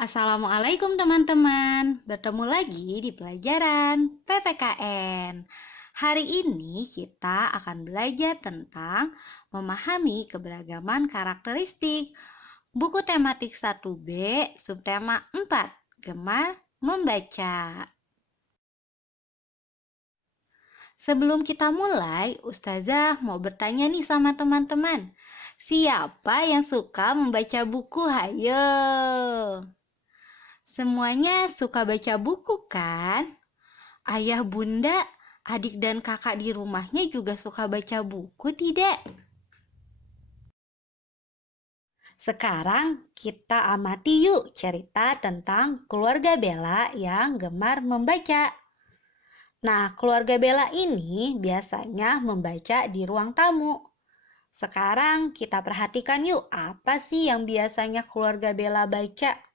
Assalamualaikum teman-teman, bertemu lagi di pelajaran PPKN. Hari ini kita akan belajar tentang memahami keberagaman karakteristik. Buku tematik 1B, subtema 4, gemar membaca. Sebelum kita mulai, Ustazah mau bertanya nih sama teman-teman. Siapa yang suka membaca buku? Hayo. Semuanya suka baca buku kan? Ayah, bunda, adik dan kakak di rumahnya juga suka baca buku tidak? Sekarang kita amati yuk cerita tentang keluarga Bella yang gemar membaca. Nah, keluarga Bella ini biasanya membaca di ruang tamu. Sekarang kita perhatikan yuk apa sih yang biasanya keluarga Bella baca.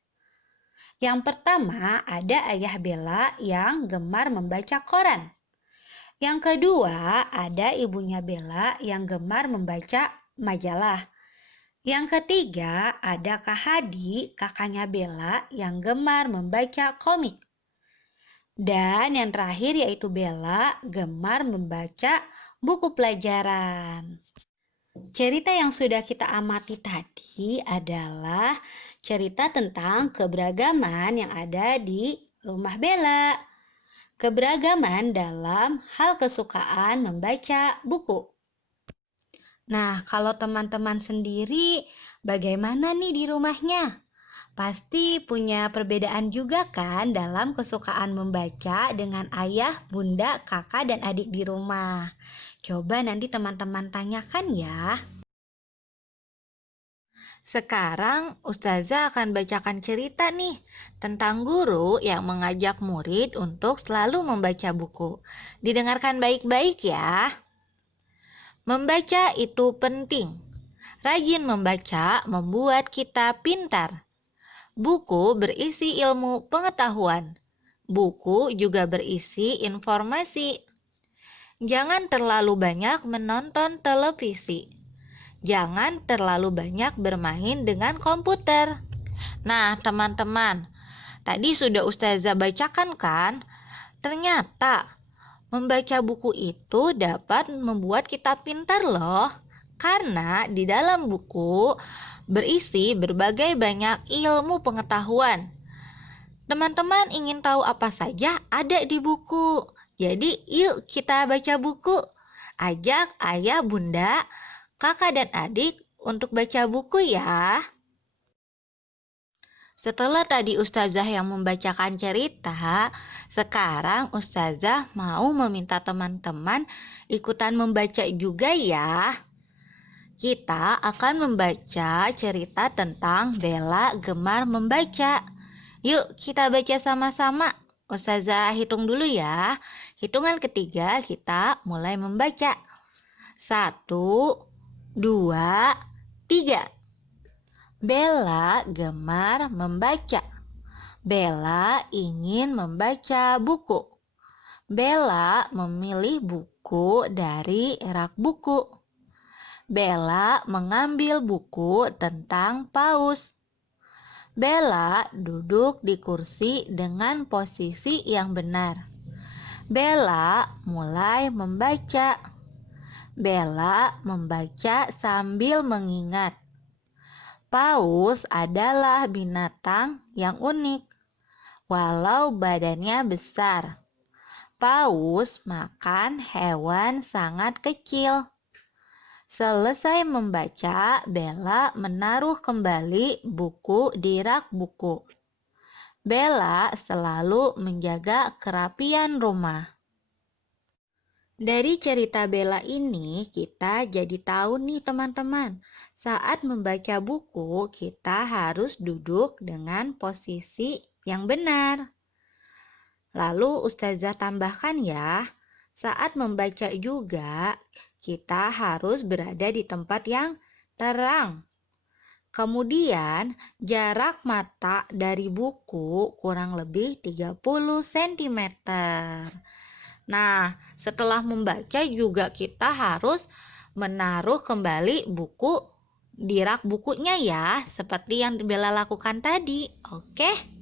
Yang pertama ada ayah Bella yang gemar membaca koran. Yang kedua ada ibunya Bella yang gemar membaca majalah. Yang ketiga ada Kak Hadi, kakaknya Bella yang gemar membaca komik. Dan yang terakhir yaitu Bella gemar membaca buku pelajaran. Cerita yang sudah kita amati tadi adalah cerita tentang keberagaman yang ada di rumah Bella. Keberagaman dalam hal kesukaan membaca buku. Nah, kalau teman-teman sendiri bagaimana nih di rumahnya? Pasti punya perbedaan juga kan dalam kesukaan membaca dengan ayah, bunda, kakak, dan adik di rumah. Coba nanti teman-teman tanyakan ya. Sekarang Ustazah akan bacakan cerita nih tentang guru yang mengajak murid untuk selalu membaca buku. Didengarkan baik-baik ya. Membaca itu penting. Rajin membaca membuat kita pintar. Buku berisi ilmu pengetahuan. Buku juga berisi informasi. Jangan terlalu banyak menonton televisi. Jangan terlalu banyak bermain dengan komputer. Nah, teman-teman, tadi sudah Ustazah bacakan kan? Ternyata membaca buku itu dapat membuat kita pintar loh. Karena di dalam buku berisi berbagai banyak ilmu pengetahuan. Teman-teman ingin tahu apa saja ada di buku. Jadi yuk kita baca buku. Ajak ayah, bunda, kakak dan adik untuk baca buku ya. Setelah tadi Ustazah yang membacakan cerita, sekarang Ustazah mau meminta teman-teman ikutan membaca juga ya. Kita akan membaca cerita tentang Bella gemar membaca. Yuk kita baca sama-sama. Ustazah hitung dulu ya. Hitungan ketiga kita mulai membaca. 1, 2, 3. Bella gemar membaca. Bella ingin membaca buku. Bella memilih buku dari rak buku. Bella mengambil buku tentang paus. Bella duduk di kursi dengan posisi yang benar. Bella mulai membaca. Bella membaca sambil mengingat. Paus adalah binatang yang unik, walau badannya besar. Paus makan hewan sangat kecil. Selesai membaca, Bella menaruh kembali buku di rak buku. Bella selalu menjaga kerapian rumah. Dari cerita Bella ini, kita jadi tahu nih teman-teman, saat membaca buku, kita harus duduk dengan posisi yang benar. Lalu Ustazah tambahkan ya, saat membaca juga, kita harus berada di tempat yang terang. Kemudian, jarak mata dari buku kurang lebih 30 cm. Nah, setelah membaca juga kita harus menaruh kembali buku di rak bukunya ya, seperti yang Bella lakukan tadi. Oke?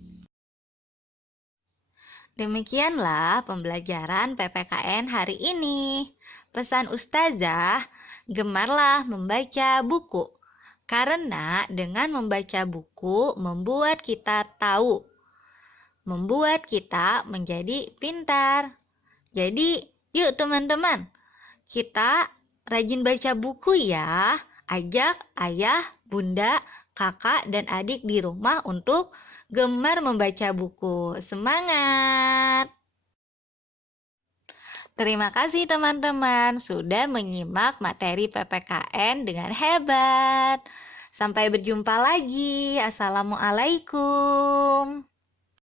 Demikianlah pembelajaran PPKN hari ini. Pesan Ustazah, gemarlah membaca buku. Karena dengan membaca buku membuat kita tahu, membuat kita menjadi pintar. Jadi, yuk teman-teman, kita rajin baca buku ya. Ajak ayah, bunda, kakak, dan adik di rumah untuk gemar membaca buku. Semangat! Terima kasih teman-teman sudah menyimak materi PPKN dengan hebat. Sampai berjumpa lagi. Assalamualaikum.